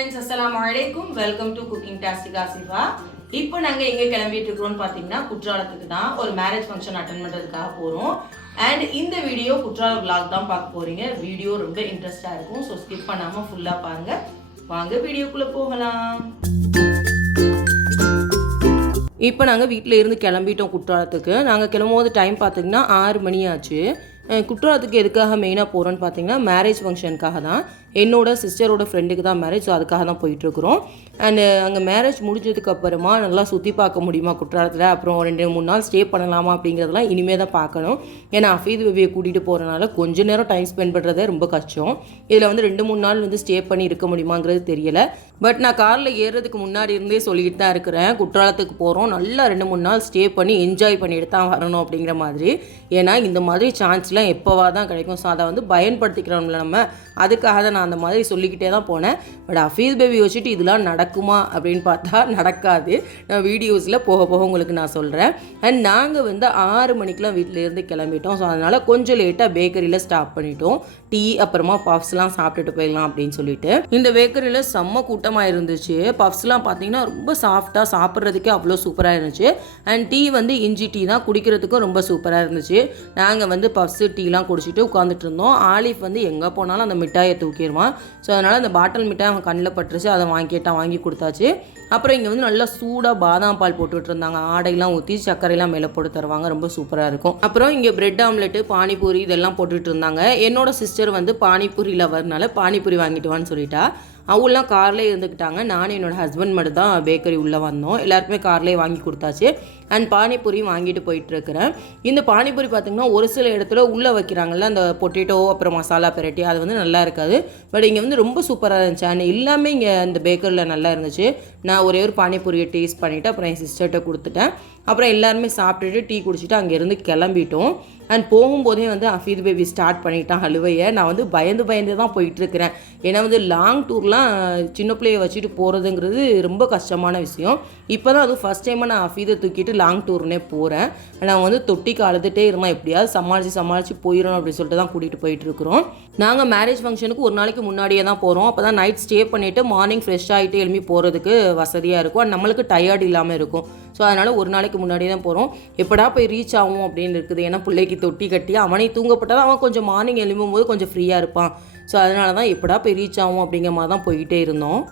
Friends அஸ்லாம் வலைக்கும் welcome to cooking tastic Asifa இப்போ நாங்கள் எங்கே கிளம்பிட்டு இருக்கிறோம்னு பார்த்தீங்கன்னா குற்றாலத்துக்கு தான் ஒரு மேரேஜ் ஃபங்க்ஷன் அட்டன் பண்ணுறதுக்காக போகிறோம் அண்ட் இந்த வீடியோ குற்றால vlog தான் பார்க்க போகிறீங்க வீடியோ ரொம்ப இன்ட்ரெஸ்டாக இருக்கும். ஸோ ஸ்கிப் பண்ணாமல் ஃபுல்லாக பாருங்கள் வாங்க வீடியோக்குள்ளே போகலாம். இப்போ நாங்கள் வீட்டில் இருந்து கிளம்பிட்டோம் குற்றாலத்துக்கு. நாங்கள் கிளம்பும்போது டைம் பார்த்தீங்கன்னா ஆறு மணி ஆச்சு. குற்றாலத்துக்கு எதுக்காக மெயினாக போகிறோன்னு பார்த்தீங்கன்னா மேரேஜ் ஃபங்க்ஷனுக்காக தான். என்னோட சிஸ்டரோட ஃப்ரெண்டுக்கு தான் மேரேஜ் ஸோ அதுக்காக தான் போயிட்டுருக்குறோம். அண்டு uh, அங்கே மேரேஜ் முடிஞ்சதுக்கு அப்புறமா நல்லா சுற்றி பார்க்க முடியுமா குற்றாலத்தில்? அப்புறம் ரெண்டு மூணு நாள் ஸ்டே பண்ணலாமா அப்படிங்கிறதெல்லாம் இனிமே தான் பார்க்கணும். ஏன்னா அஃபீத் பேபியை கூட்டிகிட்டு போகிறனால கொஞ்ச நேரம் டைம் ஸ்பெண்ட் பண்ணுறதே ரொம்ப கஷ்டம். இதில் வந்து ரெண்டு மூணு நாள் வந்து ஸ்டே பண்ணி இருக்க முடியுமாங்கிறது தெரியல. பட் நான் காரில் ஏறுறதுக்கு முன்னாடி இருந்தே சொல்லிட்டு தான் இருக்கிறேன். குற்றாலத்துக்கு போகிறோம் நல்லா ரெண்டு மூணு நாள் ஸ்டே பண்ணி என்ஜாய் பண்ணிட்டு தான் வரணும் அப்படிங்கிற மாதிரி. ஏன்னா இந்த மாதிரி சான்ஸ்லாம் எப்போவா தான் கிடைக்கும். ஸோ அதை வந்து பயன்படுத்திக்கிறோம்ல நம்ம. அதுக்காக தான் நான் அந்த மாதிரி சொல்லிக்கிட்டே தான் போனேன். பட் அஃபீஸ் பேபி வச்சுட்டு இதெல்லாம் நடக்குமா அப்படின்னு பார்த்தா நடக்காது. நான் வீடியோஸில் போக போக உங்களுக்கு நான் சொல்கிறேன் அண்ட் நாங்கள் வந்து ஆறு மணிக்கெலாம் வீட்டிலேருந்து கிளம்பிட்டோம். ஸோ அதனால் கொஞ்சம் லேட்டாக பேக்கரியில் ஸ்டாப் பண்ணிட்டோம். டீ அப்புறமா பஃப்ஸ்லாம் சாப்பிட்டுட்டு போயிடலாம் அப்படின்னு சொல்லிட்டு. இந்த பேக்கரியில் செம்ம கூட்டமாக இருந்துச்சு. பஃப்ஸ்லாம் பார்த்தீங்கன்னா ரொம்ப சாஃப்டாக சாப்பிட்றதுக்கே அவ்வளோ சூப்பராக இருந்துச்சு. அண்ட் டீ வந்து இஞ்சி டீ தான் குடிக்கிறதுக்கும் ரொம்ப சூப்பராக இருந்துச்சு. நாங்கள் வந்து பஃப்ஸு டீலாம் குடிச்சிட்டு உட்காந்துட்டு இருந்தோம். ஆலிஃப் வந்து எங்கே போனாலும் அந்த மிட்டாயை தூக்கி பண்ணிடுவான் ஸோ அதனால் அந்த பாட்டில் மிட்டாய் அவன் கண்ணில் பட்டுருச்சு. அதை வாங்கிட்டான் வாங்கி கொடுத்தாச்சு. அப்புறம் இங்கே வந்து நல்லா சூடாக பாதாம் பால் போட்டுட்டு இருந்தாங்க ஆடையெல்லாம் ஊற்றி சர்க்கரையெல்லாம் மேலே போட்டு தருவாங்க. ரொம்ப சூப்பராக இருக்கும். அப்புறம் இங்கே பிரெட் ஆம்லெட்டு பானிபூரி இதெல்லாம் போட்டுட்டு இருந்தாங்க என்னோட சிஸ்டர் வந்து பானிபூரி லவர்னால பானிபூரி வாங்கிட்டு வான்னு சொல்லிட்டா. அவங்களாம் கார்லேயே இருந்துக்கிட்டாங்க. நானும் என்னோட ஹஸ்பண்ட் மட்டும் தான் பேக்கரி உள்ளே வந்தோம். எல்லாருக்குமே கார்லேயே வாங்கி கொடுத்தாச்சு. அண்ட் பானிபூரியும் வாங்கிட்டு போயிட்டுருக்குறேன் இந்த பானிபூரி பார்த்திங்கன்னா ஒரு சில இடத்துல உள்ளே வைக்கிறாங்கல்ல அந்த பொட்டேட்டோ அப்புறம் மசாலா பெரட்டி அது வந்து நல்லா இருக்காது. பட் இங்கே வந்து ரொம்ப சூப்பராக இருந்துச்சு. அண்ட் எல்லாமே இங்கே அந்த பேக்கரியில் நல்லா இருந்துச்சு. நான் ஒரே ஒரு பானிபூரியை டேஸ்ட் பண்ணிவிட்டு அப்புறம் என் சிஸ்டர்கிட்ட கொடுத்துட்டேன். அப்புறம் எல்லாருமே சாப்பிட்டுட்டு டீ குடிச்சிட்டு அங்கேருந்து கிளம்பிட்டோம். அண்ட் போகும்போதே வந்து அஃபீத் பேபி ஸ்டார்ட் பண்ணிட்டான் அழுவையை. நான் வந்து பயந்து பயந்து தான் போயிட்டுருக்கிறேன். ஏன்னா வந்து லாங் டூர்லாம் சின்ன பிள்ளைய வச்சுட்டு போகிறதுங்கிறது ரொம்ப கஷ்டமான விஷயம். இப்போ தான் அதுவும் ஃபஸ்ட் டைமாக நான் அஃபீதை தூக்கிட்டு லாங் டூர்னே போகிறேன் நான் வந்து தொட்டிக்கு அழுதுகிட்டே இருந்தேன் எப்படியாவது சமாளித்து சமாளித்து போயிடணும் அப்படின்னு சொல்லிட்டு தான் கூட்டிகிட்டு போயிட்டுருக்குறோம். நாங்கள் மேரேஜ் ஃபங்க்ஷனுக்கு ஒரு நாளைக்கு முன்னாடியே தான் போகிறோம் அப்போ தான் நைட் ஸ்டே பண்ணிவிட்டு மார்னிங் ஃப்ரெஷ் ஆகிட்டு எழுப்பி போகிறதுக்கு வசதியாக இருக்கும். அண்ட் நம்மளுக்கு டயர்ட் இல்லாமல் இருக்கும். ஸோ அதனால் ஒரு நாளைக்கு முன்னாடியே தான் போகிறோம் எப்படா போய் ரீச் ஆகும் அப்படின்னு இருக்குது. ஏன்னா பிள்ளைக்கு தொட்டி கட்டி அவனை தூங்கப்பட்டால் அவன் கொஞ்சம் மார்னிங் எழும்பும் போது கொஞ்சம் ஃப்ரீயாக இருப்பான். ஸோ அதனால தான் எப்படா போய் ரீச் ஆகும் அப்படிங்கிற மாதிரி தான் போய்கிட்டே இருந்தோம்.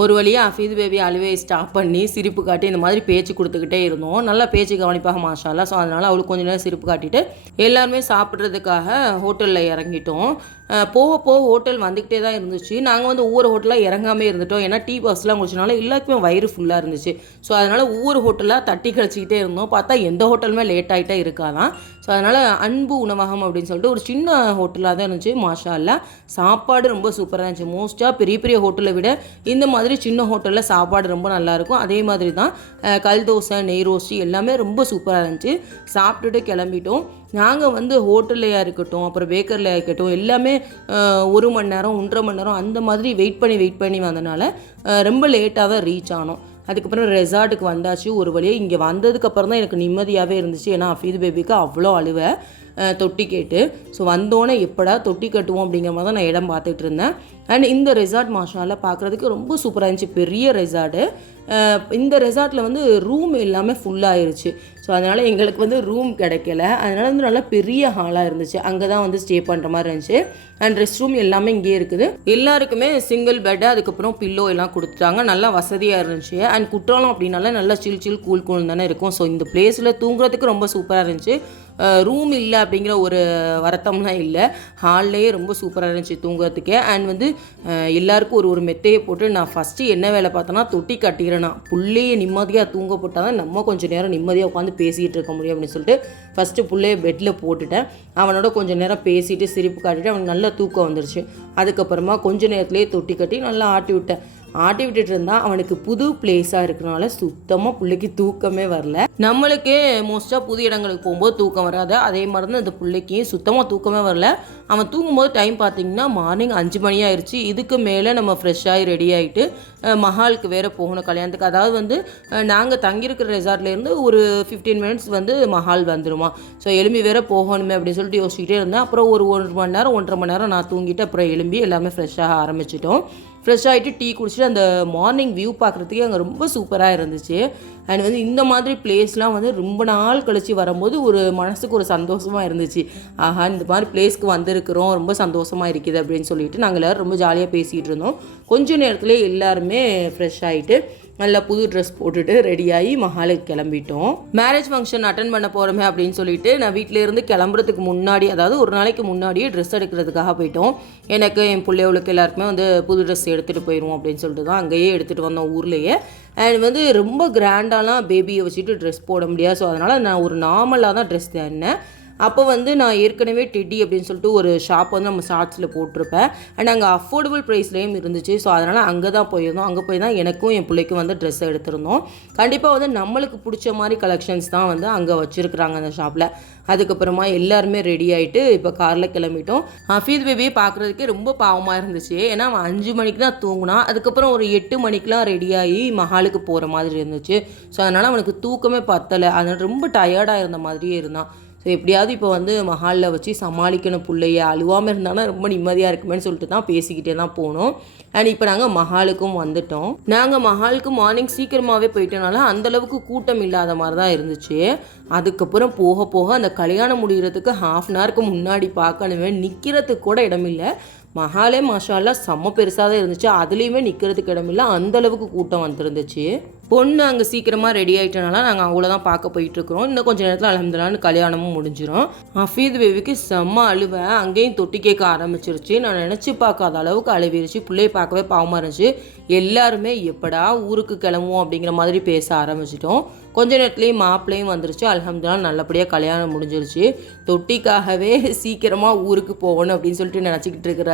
ஒரு வழியாக ஃபீது பேபி அழுவே ஸ்டாப் பண்ணி சிரிப்பு காட்டி இந்த மாதிரி பேச்சு கொடுத்துக்கிட்டே இருந்தோம். நல்லா பேச்சு கவனிப்பாக மாஷாலா ஸோ அதனால் அவளுக்கு கொஞ்சம் நேரம் சிரிப்பு காட்டிட்டு எல்லாருமே சாப்பிட்றதுக்காக ஹோட்டலில் இறங்கிட்டோம். போக போக ஹோட்டல் வந்துக்கிட்டே தான் இருந்துச்சு. நாங்கள் வந்து ஒவ்வொரு ஹோட்டலாக இறங்காமே இருந்துட்டோம். ஏன்னா டீ பஸ்லாம் குடிச்சனால எல்லாருக்குமே வயிறு ஃபுல்லாக இருந்துச்சு. ஸோ அதனால் ஒவ்வொரு ஹோட்டலாக தட்டி கழிச்சிக்கிட்டே இருந்தோம். பார்த்தா எந்த ஹோட்டலுமே லேட் ஆகிட்டே இருக்காதான். ஸோ அதனால் அன்பு உணவகம் அப்படின்னு சொல்லிட்டு ஒரு சின்ன ஹோட்டலாக தான் இருந்துச்சு மாஷா சாப்பாடு ரொம்ப சூப்பராக இருந்துச்சு. மோஸ்ட்டாக பெரிய பெரிய ஹோட்டலை விட இந்த மாதிரி சின்ன ஹோட்டலில் சாப்பாடு ரொம்ப நல்லாயிருக்கும் அதே மாதிரி தான் கல் தோசை நெய் ரோஸ்டி எல்லாமே ரொம்ப சூப்பராக இருந்துச்சு. சாப்பிட்டுட்டு கிளம்பிட்டோம். நாங்கள் வந்து ஹோட்டல்லையாக இருக்கட்டும் அப்புறம் பேக்கர்லையாக இருக்கட்டும் எல்லாமே ஒரு மணி நேரம் ஒன்றரை மணி நேரம் அந்த மாதிரி வெயிட் பண்ணி வெயிட் பண்ணி வந்தனால ரொம்ப லேட்டாக தான் ரீச் ஆனோம். அதுக்கப்புறம் ரெசார்ட்டுக்கு வந்தாச்சு ஒரு வழியாக இங்கே வந்ததுக்கப்புறம் தான் எனக்கு நிம்மதியாகவே இருந்துச்சு. ஏன்னா ஃபீது பேபிக்கு அவ்வளோ அழுவை. தொட்டி கேட்டு. ஸோ வந்தோடனே எப்படா தொட்டி கட்டுவோம் அப்படிங்கிற மாதிரி தான் நான் இடம் பார்த்துட்டு இருந்தேன். அண்ட் இந்த ரெசார்ட் மாஷால பார்க்குறதுக்கு ரொம்ப சூப்பராக இருந்துச்சு. பெரிய ரெசார்ட்டு இந்த ரெசார்ட்டில் வந்து ரூம் எல்லாமே ஃபுல்லாகிருச்சு ஸோ அதனால் எங்களுக்கு வந்து ரூம் கிடைக்கல. அதனால் வந்து நல்லா பெரிய ஹாலாக இருந்துச்சு. அங்கே தான் வந்து ஸ்டே பண்ணுற மாதிரி இருந்துச்சு. அண்ட் ரெஸ்ட் ரூம் எல்லாமே இங்கேயே இருக்குது. எல்லாருக்குமே சிங்கிள் பெட்டு அதுக்கப்புறம் பில்லோ எல்லாம் கொடுத்துட்டாங்க. நல்லா வசதியாக இருந்துச்சு. அண்ட் குற்றாலம் அப்படின்னால நல்லா சில் சில் கூல் கூல் தானே இருக்கும். ஸோ இந்த பிளேஸில் தூங்குறதுக்கு ரொம்ப சூப்பராக இருந்துச்சு. ரூம் இல்லை அப்படிங்கிற ஒரு வருத்தம்லாம் இல்லை. ஹால்லேயே ரொம்ப சூப்பராக இருந்துச்சு தூங்குறதுக்கே. அண்ட் வந்து எல்லாருக்கும் ஒரு ஒரு மெத்தையை போட்டு நான் ஃபஸ்ட்டு என்ன வேலை பார்த்தேன்னா தொட்டி கட்டிடுறேன்னா புள்ளையே நிம்மதியாக தூங்க போட்டால் தான் நம்ம கொஞ்சம் நேரம் நிம்மதியாக உட்காந்து பேசிகிட்டு இருக்க முடியும் அப்படின்னு சொல்லிட்டு ஃபஸ்ட்டு புள்ளைய பெட்டில் போட்டுட்டேன். அவனோட கொஞ்சம் நேரம் பேசிட்டு சிரிப்பு காட்டிட்டு அவனுக்கு நல்லா தூக்கம் வந்துருச்சு. அதுக்கப்புறமா கொஞ்ச நேரத்துலேயே தொட்டி கட்டி நல்லா ஆட்டி விட்டேன் ஆட்டி விட்டுட்டு இருந்தா அவனுக்கு புது பிளேஸாக இருக்கிறனால சுத்தமாக பிள்ளைக்கு தூக்கமே வரல. நம்மளுக்கே மோஸ்ட்டாக புது இடங்களுக்கு போகும்போது தூக்கம் வராது. அதே மாதிரி தான் இந்த பிள்ளைக்கு சுத்தமாக தூக்கமே வரல. அவன் தூங்கும்போது டைம் பார்த்தீங்கன்னா மார்னிங் அஞ்சு மணி ஆயிடுச்சு இதுக்கு மேலே நம்ம ஃப்ரெஷ்ஷாகி ரெடி ஆகிட்டு மஹாலுக்கு வேறு போகணும் கல்யாணத்துக்கு. அதாவது வந்து நாங்கள் தங்கியிருக்கிற ரெசார்ட்லேருந்து ஒரு ஃபிஃப்டீன் மினிட்ஸ் வந்து மஹால் வந்துடுமா ஸோ எலும்பி வேற போகணுமே அப்படின்னு சொல்லிட்டு யோசிச்சுட்டே இருந்தேன். அப்புறம் ஒரு ஒரு மணி நேரம் ஒன்றரை மணி நேரம் நான் தூங்கிட்டு அப்புறம் எலும்பி எல்லாமே ஃப்ரெஷ்ஷாக ஆரம்பிச்சிட்டோம். ஃப்ரெஷ் ஆகிட்டு டீ குடிச்சிட்டு அந்த மார்னிங் வியூ பார்க்குறதுக்கே அங்கே ரொம்ப சூப்பராக இருந்துச்சு. அண்ட் வந்து இந்த மாதிரி பிளேஸ்லாம் வந்து ரொம்ப நாள் கழிச்சு வரும்போது ஒரு மனசுக்கு ஒரு சந்தோஷமாக இருந்துச்சு. ஆஹா இந்த மாதிரி பிளேஸ்க்கு வந்திருக்கிறோம் ரொம்ப சந்தோஷமாக இருக்குது அப்படின்னு சொல்லிட்டு நாங்கள் எல்லோரும் ரொம்ப ஜாலியாக பேசிகிட்டு இருந்தோம். கொஞ்சம் நேரத்தில் எல்லாருமே ஃப்ரெஷ் ஆகிட்டு நல்லா புது ட்ரெஸ் போட்டுட்டு ரெடியாகி மஹாலுக்கு கிளம்பிட்டோம். மேரேஜ் ஃபங்க்ஷன் அட்டன் பண்ண போகிறோமே அப்படின்னு சொல்லிட்டு நான் வீட்டிலேருந்து கிளம்புறதுக்கு முன்னாடி அதாவது ஒரு நாளைக்கு முன்னாடியே ட்ரெஸ் எடுக்கிறதுக்காக போயிட்டோம். எனக்கு என் பிள்ளைகளுக்கு எல்லாருக்குமே வந்து புது ட்ரெஸ் எடுத்துகிட்டு போயிடுவோம் அப்படின்னு சொல்லிட்டு தான் அங்கேயே எடுத்துகிட்டு வந்தோம் ஊர்லேயே. அண்ட் வந்து ரொம்ப கிராண்டாலாம் பேபியை வச்சுட்டு ட்ரெஸ் போட முடியாது. ஸோ அதனால் நான் ஒரு நார்மலாக தான் ட்ரெஸ் தேடினேன். அப்போ வந்து நான் ஏற்கனவே டெட்டி அப்படின்னு சொல்லிட்டு ஒரு ஷாப் வந்து நம்ம ஷார்ட்ஸில் போட்டிருப்பேன். அண்ட் அங்கே அஃபோர்டபுள் ப்ரைஸ்லேயும் இருந்துச்சு. ஸோ அதனால் அங்கே தான் போயிருந்தோம். அங்கே போய் தான் எனக்கும் என் பிள்ளைக்கும் வந்து ட்ரெஸ் எடுத்திருந்தோம். கண்டிப்பாக வந்து நம்மளுக்கு பிடிச்ச மாதிரி கலெக்ஷன்ஸ் தான் வந்து அங்கே வச்சுருக்குறாங்க அந்த ஷாப்பில் அதுக்கப்புறமா எல்லாருமே ரெடி ஆகிட்டு இப்போ காரில் கிளம்பிட்டோம். ஹஃபீத் பேபியை பார்க்குறதுக்கே ரொம்ப பாவமாக இருந்துச்சு. ஏன்னா அவன் அஞ்சு மணிக்கு தான் தூங்கினான். அதுக்கப்புறம் ஒரு எட்டு மணிக்கெலாம் ரெடியாகி மஹாலுக்கு போகிற மாதிரி இருந்துச்சு. ஸோ அதனால் அவனுக்கு தூக்கமே பத்தலை. அதனால் ரொம்ப டயர்டாக இருந்த மாதிரியே இருந்தான். எப்படியாவது இப்போ வந்து மஹாலில் வச்சு சமாளிக்கணும் பிள்ளைய. அழுவாமல் இருந்தானா ரொம்ப நிம்மதியாக இருக்குமேன்னு சொல்லிட்டு தான் பேசிக்கிட்டே தான் போனோம். அண்ட் இப்போ நாங்கள் மஹாலுக்கும் வந்துட்டோம். நாங்கள் மஹாலுக்கு மார்னிங் சீக்கிரமாகவே போயிட்டனால அந்தளவுக்கு கூட்டம் இல்லாத மாதிரி தான் இருந்துச்சு. அதுக்கப்புறம் போக போக அந்த கல்யாணம் முடிகிறதுக்கு ஹாஃப் அன் ஹவருக்கு முன்னாடி பார்க்கணுமே நிற்கிறதுக்கு கூட இடமில்லை. மஹாலே மஷாலா செம்ம பெருசாக தான் இருந்துச்சு. அதுலேயுமே நிற்கிறதுக்கு இடமில்லை. அந்தளவுக்கு கூட்டம் வந்துருந்துச்சு. பொண்ணு அங்கே சீக்கிரமாக ரெடி ஆகிட்டனால நாங்கள் அவங்கள தான் பார்க்க போயிட்டுருக்குறோம். இன்னும் கொஞ்சம் நேரத்தில் அலமதுலான்னு கல்யாணமும் முடிஞ்சிடும் ஹஃபீத் பேபிக்கு செம்ம அழுவை அங்கேயும் தொட்டி கேட்க ஆரம்பிச்சிருச்சு. நான் நினச்சி பார்க்காத அளவுக்கு அழுவிருச்சு. பிள்ளையை பார்க்கவே பாவமாக இருந்துச்சு. எல்லாருமே எப்படா ஊருக்கு கிளம்புவோம் அப்படிங்கிற மாதிரி பேச ஆரம்பிச்சிட்டோம். கொஞ்ச நேரத்துலேயும் மாப்பிள்ளையும் வந்துருச்சு. அலமதுல்லா நல்லபடியாக கல்யாணம் முடிஞ்சிருச்சு. தொட்டிக்காகவே சீக்கிரமாக ஊருக்கு போகணும் அப்படின்னு சொல்லிட்டு நினச்சிக்கிட்டு இருக்கிற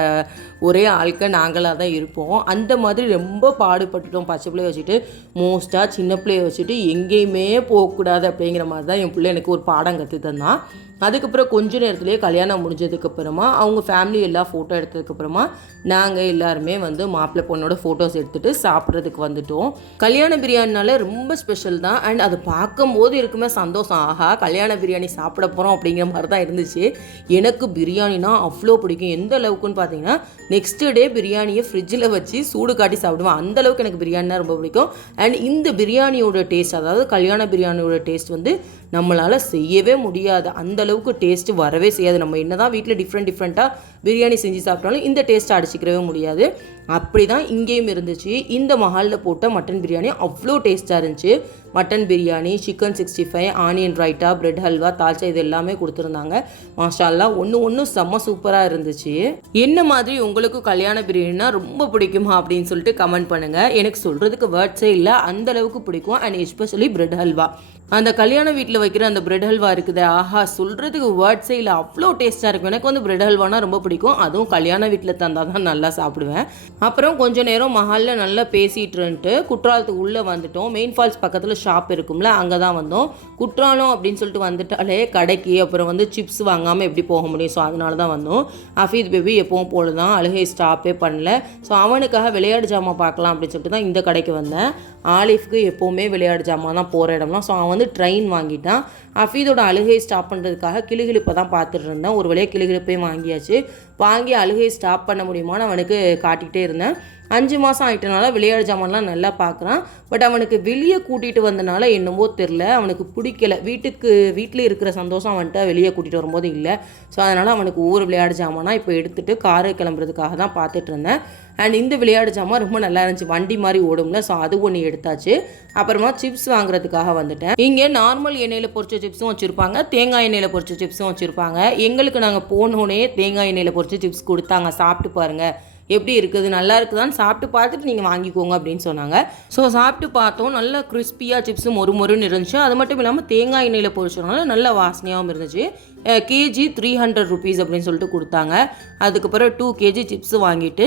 ஒரே ஆட்கள் நாங்களாக தான் இருப்போம். அந்த மாதிரி ரொம்ப பாடுபட்டுட்டோம். பச்சை பிள்ளைய வச்சுட்டு மோஸ்ட்டாக சின்ன பிள்ளைய வச்சுட்டு எங்கேயுமே போகக்கூடாது அப்படிங்கிற மாதிரி தான் என் பிள்ளை எனக்கு ஒரு பாடம் கற்று தந்தான். அதுக்கப்புறம் கொஞ்ச நேரத்துலேயே கல்யாணம் முடிஞ்சதுக்கப்புறமா அவங்க ஃபேமிலி எல்லாம் ஃபோட்டோ எடுத்ததுக்கப்புறமா நாங்கள் எல்லாருமே வந்து மாப்பிள்ளை பொண்ணோட ஃபோட்டோஸ் எடுத்துகிட்டு சாப்பிட்றதுக்கு வந்துட்டோம். கல்யாண பிரியாணினால ரொம்ப ஸ்பெஷல் தான். அண்ட் அதை பார்க்கும்போது இருக்குமே சந்தோஷம். ஆஹா கல்யாண பிரியாணி சாப்பிட போகிறோம் அப்படிங்கிற மாதிரி தான் இருந்துச்சு. எனக்கு பிரியாணினா அவ்வளோ பிடிக்கும். எந்த அளவுக்குன்னு பார்த்தீங்கன்னா நெக்ஸ்ட் டே பிரியாணியை ஃப்ரிட்ஜில் வச்சு சூடு காட்டி சாப்பிடுவேன். அந்த அளவுக்கு எனக்கு பிரியாணினா ரொம்ப பிடிக்கும். அண்ட் இந்த பிரியாணியோட டேஸ்ட் அதாவது கல்யாண பிரியாணியோட டேஸ்ட் வந்து நம்மளால் செய்யவே முடியாது. அந்த அளவுக்கு டேஸ்ட்டு வரவே செய்யாது. நம்ம என்ன தான் வீட்டில் டிஃப்ரெண்ட் டிஃப்ரெண்ட்டாக பிரியாணி செஞ்சு சாப்பிட்டாலும் இந்த டேஸ்ட்டை அடிச்சிக்கிறவே முடியாது. அப்படி தான் இங்கேயும் இருந்துச்சு. இந்த மஹாலில் போட்ட மட்டன் பிரியாணி அவ்வளோ டேஸ்ட்டாக இருந்துச்சு. Mutton biryani chicken sixty five onion raita bread halwa dalcha இது எல்லாமே கொடுத்துருந்தாங்க. மாஷால்லா ஒன்று ஒன்று செம்ம சூப்பராக இருந்துச்சு. என்ன மாதிரி உங்களுக்கு கல்யாண பிரியாணினா ரொம்ப பிடிக்குமா அப்படின்னு சொல்லிட்டு கமெண்ட் பண்ணுங்கள் எனக்கு சொல்கிறதுக்கு வேர்ட்ஸே இல்லை. அந்த அளவுக்கு பிடிக்கும். அண்ட் எஸ்பெஷலி பிரெட் ஹல்வா அந்த கல்யாண வீட்டில் வைக்கிற அந்த பிரெட் ஹல்வா இருக்குது. ஆஹா சொல்கிறதுக்கு வேர்ட்ஸே இல்லை. அவ்வளோ டேஸ்ட்டாக இருக்கும். எனக்கு வந்து பிரெட் ஹல்வானா ரொம்ப பிடிக்கும். அதுவும் கல்யாண வீட்டில் தந்தால் தான் நல்லா சாப்பிடுவேன். அப்புறம் கொஞ்ச நேரம் மஹாலில் நல்லா பேசிகிட்டுருன்ட்டு குற்றாலத்துக்கு உள்ளே வந்துட்டோம். மெயின் ஃபால்ஸ் பக்கத்தில் ஷாப் இருக்கும்ல அங்கே தான் வந்தோம். குற்றாலம் அப்படின்னு சொல்லிட்டு வந்துட்டாலே கடைக்கு அப்புறம் வந்து சிப்ஸ் வாங்காமல் எப்படி போக முடியும்? ஸோ அதனால தான் வந்தோம். ஹஃபீத் பேபி எப்போவும் போல தான் அழுகை ஸ்டாப்பே பண்ணல. ஸோ அவனுக்காக விளையாட்டு ஜாமான் பார்க்கலாம் அப்படின்னு சொல்லிட்டு தான் இந்த கடைக்கு வந்தேன். ஆலிஃப்க்கு எப்போவுமே விளையாட்டு ஜாமான் தான் போகிற இடம்லாம். ஸோ அவன் வந்து ட்ரெயின் வாங்கிட்டான். அஃபீதோட அழுகையை ஸ்டாப் பண்ணுறதுக்காக கிளிகிழிப்பை தான் பார்த்துட்டு இருந்தேன். ஒரு வழியாக கிளிகிழிப்பையும் வாங்கியாச்சு. வாங்கி அழுகையை ஸ்டாப் பண்ண முடியுமான்னு அவனுக்கு காட்டிக்கிட்டே இருந்தேன். அஞ்சு மாதம் ஆகிட்டனால விளையாட்டு ஜாமான்லாம் நல்லா பார்க்குறான் பட் அவனுக்கு வெளியே கூட்டிகிட்டு வந்தனால என்னமோ தெரில அவனுக்கு பிடிக்கல. வீட்டுக்கு வீட்டில் இருக்கிற சந்தோஷம் அவன்கிட்ட வெளியே கூட்டிகிட்டு வரும்போது இல்லை. ஸோ அதனால் அவனுக்கு ஒவ்வொரு விளையாடு ஜாமானாக இப்போ எடுத்துகிட்டு காரு கிளம்புறதுக்காக தான் பார்த்துட்டு இருந்தேன். அண்ட் இந்த விளையாட்டு ஜாமான் ரொம்ப நல்லா இருந்துச்சு. வண்டி மாதிரி ஓடும்ல. ஸோ அது ஒன்று எடுத்தாச்சு. அப்புறமா சிப்ஸ் வாங்குறதுக்காக வந்துட்டேன். இங்கே நார்மல் எண்ணெயில் பொரிச்ச சிப்ஸும் வச்சுருப்பாங்க. தேங்காய் எண்ணெயில் பொரிச்ச சிப்ஸும் வச்சுருப்பாங்க. எங்களுக்கு நாங்கள் போனோடனே தேங்காய் எண்ணெயில் பொரிச்ச சிப்ஸ் கொடுத்தாங்க. சாப்பிட்டு பாருங்கள் எப்படி இருக்குது நல்லா இருக்குதான்னு சாப்பிட்டு பார்த்துட்டு நீங்கள் வாங்கிக்கோங்க அப்படின்னு சொன்னாங்க. ஸோ சாப்பிட்டு பார்த்தோம். நல்லா கிறிஸ்பியாக சிப்ஸும் மொறு மொறுன்னு இருந்துச்சு. அது மட்டும் இல்லாமல் தேங்காய் எண்ணெயில் பொரிச்சதுனால நல்ல வாசனையாகவும் இருந்துச்சு. கேஜி த்ரீ ஹண்ட்ரட் ருபீஸ் அப்படின்னு சொல்லிட்டு கொடுத்தாங்க. அதுக்கப்புறம் டூ கேஜி சிப்ஸ் வாங்கிட்டு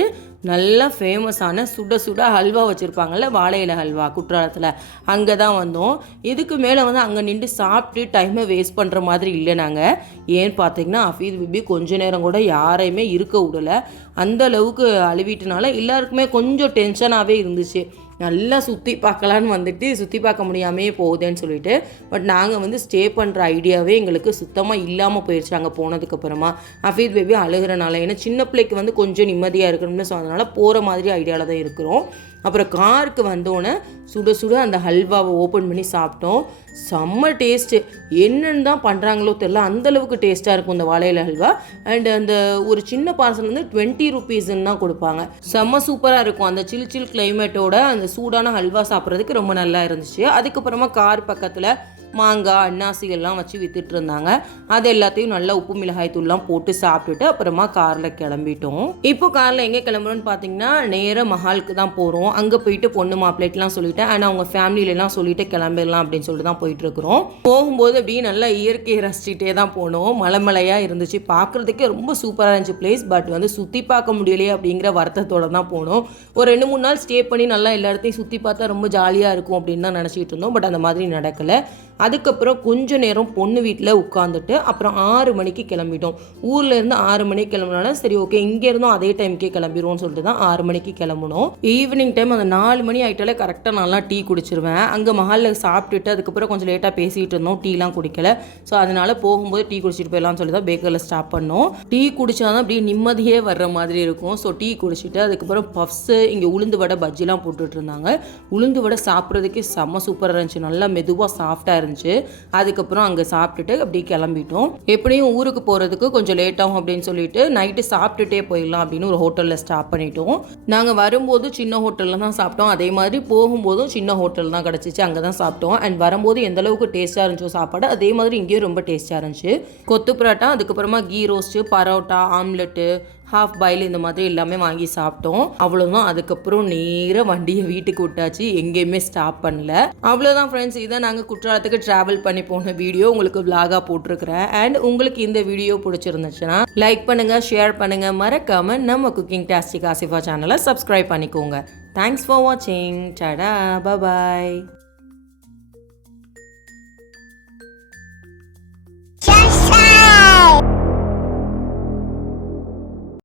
நல்ல ஃபேமஸான சுட சுட ஹல்வா வச்சுருப்பாங்கல்ல வாழை இலை ஹல்வா குற்றாலத்தில். அங்கே தான் வந்தோம். இதுக்கு மேலே வந்து அங்கே நின்று சாப்பிட்டு டைமை வேஸ்ட் பண்ணுற மாதிரி இல்லை நாங்கள் ஏன்னு பார்த்தீங்கன்னா அஃபீத் பிபி கொஞ்ச நேரம் கூட யாரையுமே இருக்க விடலை. அந்த அளவுக்கு அழுவிட்டனால எல்லாருக்குமே கொஞ்சம் டென்ஷனாகவே இருந்துச்சு. நல்லா சுற்றி பார்க்கலான்னு வந்துட்டு சுற்றி பார்க்க முடியாமே போகுதேன்னு சொல்லிட்டு பட் நாங்கள் வந்து ஸ்டே பண்ணுற ஐடியாவே எங்களுக்கு சுத்தமாக இல்லாமல் போயிடுச்சு அங்கே போனதுக்கப்புறமா அஃபீத் பேபி அழுகிறனால ஏன்னா சின்ன பிள்ளைக்கு வந்து கொஞ்சம் நிம்மதியாக இருக்கணும்னு ஸோ அதனால் போகிற மாதிரி ஐடியாவில் தான் இருக்கிறோம். அப்புறம் காருக்கு வந்தோடனே சுட சுட அந்த ஹல்வாவை ஓப்பன் பண்ணி சாப்பிட்டோம். செம்ம டேஸ்ட்டு என்னென்னு தான் பண்ணுறாங்களோ தெரில அந்தளவுக்கு டேஸ்ட்டாக இருக்கும் இந்த வாழையில ஹல்வா. அண்ட் அந்த ஒரு சின்ன பார்சல் வந்து டுவெண்ட்டி ருபீஸ்ன்னு தான் கொடுப்பாங்க. செம்ம சூப்பராக இருக்கும். அந்த சில் சில் கிளைமேட்டோட அந்த சூடான ஹல்வா சாப்பிட்றதுக்கு ரொம்ப நல்லா இருந்துச்சு. அதுக்கப்புறமா கார் பக்கத்தில் மாங்காய் அன்னாசி எல்லாம் வச்சு வித்துட்டு இருந்தாங்க அது எல்லாத்தையும் நல்லா உப்பு மிளகாய் தூள்லாம் போட்டு சாப்பிட்டுட்டு அப்புறமா காரில் கிளம்பிட்டோம். இப்போ காரில் எங்கே கிளம்புறோம்னு பார்த்தீங்கன்னா நேராக மஹாலுக்கு தான் போகிறோம் அங்கே போயிட்டு பொண்ணு மாப்பிள்ளைட்டுலாம் சொல்லிட்டேன். ஆனால் அவங்க ஃபேமிலியிலலாம் சொல்லிட்டு கிளம்பிடலாம் அப்படின்னு சொல்லிட்டு தான் போயிட்டு இருக்கிறோம் போகும்போது அப்படியே நல்லா இயற்கையை ரசிச்சுட்டே தான் போனோம். மலை மலையாக இருந்துச்சு. பார்க்குறதுக்கே ரொம்ப சூப்பராக இருந்துச்சு பிளேஸ் பட் வந்து சுற்றி பார்க்க முடியலையே அப்படிங்கிற வருத்தத்தோட தான் போனோம். ஒரு ரெண்டு மூணு நாள் ஸ்டே பண்ணி நல்லா எல்லா இடத்தையும் சுற்றி பார்த்தா ரொம்ப ஜாலியாக இருக்கும் அப்படின்னு தான் நினச்சிட்டு இருந்தோம். பட் அந்த மாதிரி நடக்கலை. அதுக்கப்புறம் கொஞ்ச நேரம் பொண்ணு வீட்டில் உட்காந்துட்டு அப்புறம் ஆறு மணிக்கு கிளம்பிட்டோம். ஊர்லேருந்து இருந்து ஆறு மணிக்கு கிளம்புனால சரி ஓகே இங்கே இருந்தும் அதே டைமுக்கே கிளம்பிடுவோம்னு சொல்லிட்டு தான் ஆறு மணிக்கு கிளம்பணும் ஈவினிங் டைம் அந்த நாலு மணி ஆகிட்டாலே கரெக்டாக நல்லா டீ குடிச்சிருவேன். அங்கே மஹாலில் சாப்பிட்டுட்டு அதுக்கப்புறம் கொஞ்சம் லேட்டாக பேசிகிட்டு இருந்தோம். டீலாம் குடிக்கல. ஸோ அதனால் போகும்போது டீ குடிச்சிட்டு போயிடலாம்னு சொல்லி தான் பேக்கரில் ஸ்டாப் பண்ணோம். டீ குடிச்சாதான் அப்படியே நிம்மதியே வர்ற மாதிரி இருக்கும். ஸோ டீ குடிச்சிட்டு அதுக்கப்புறம் பஃப்ஸு இங்கே உளுந்து வடை பஜ்ஜிலாம் போட்டுட்டு இருந்தாங்க. உளுந்து வடை சாப்பிட்றதுக்கே செம்ம சூப்பராக இருந்துச்சு. நல்லா மெதுவாக சாஃப்டாக இருந்துச்சு. அதுக்கப்புறம் அங்கே சாப்பிட்டுட்டு அப்படியே கிளம்பிட்டோம். எப்படியும் ஊருக்கு போகிறதுக்கு கொஞ்சம் லேட் ஆகும் அப்படின்னு சொல்லிட்டு நைட்டு சாப்பிட்டுட்டே போயிடலாம் அப்படின்னு ஒரு ஹோட்டலில் ஸ்டாப் பண்ணிட்டோம். நாங்கள் வரும்போது சின்ன ஹோட்டலில் தான் சாப்பிட்டோம். அதே மாதிரி போகும்போதும் சின்ன ஹோட்டல் தான் கிடச்சிச்சு. அங்கே தான் சாப்பிட்டோம். அண்ட் வரும்போது எந்த அளவுக்கு டேஸ்ட்டாக இருந்துச்சோ சாப்பாடு அதே மாதிரி இங்கேயும் ரொம்ப டேஸ்ட்டாக இருந்துச்சு. கொத்து பரோட்டா அதுக்கப்புறமா ghee roast parotta omelette half boil இந்த மாதிரி எல்லாமே வாங்கி சாப்பிட்டோம். அவ்வளோதான் அதுக்கப்புறம் நேராக வண்டியை வீட்டுக்கு விட்டாச்சு. எங்கேயுமே ஸ்டாப் பண்ணல. அவ்வளோதான் ஃப்ரெண்ட்ஸ் இதை நாங்கள் குற்றாலத்துக்கு ட்ராவல் பண்ணி போன வீடியோ உங்களுக்கு விலாகாக போட்டிருக்கிறேன். அண்ட் உங்களுக்கு இந்த வீடியோ பிடிச்சிருந்துச்சுன்னா லைக் பண்ணுங்கள் ஷேர் பண்ணுங்கள் மறக்காமல் நம்ம குக்கிங் டாஸ்டிக் ஆசிஃபா சேனலை சப்ஸ்கிரைப் பண்ணிக்கோங்க. தேங்க்ஸ் ஃபார் வாட்சிங் டடா பபாய்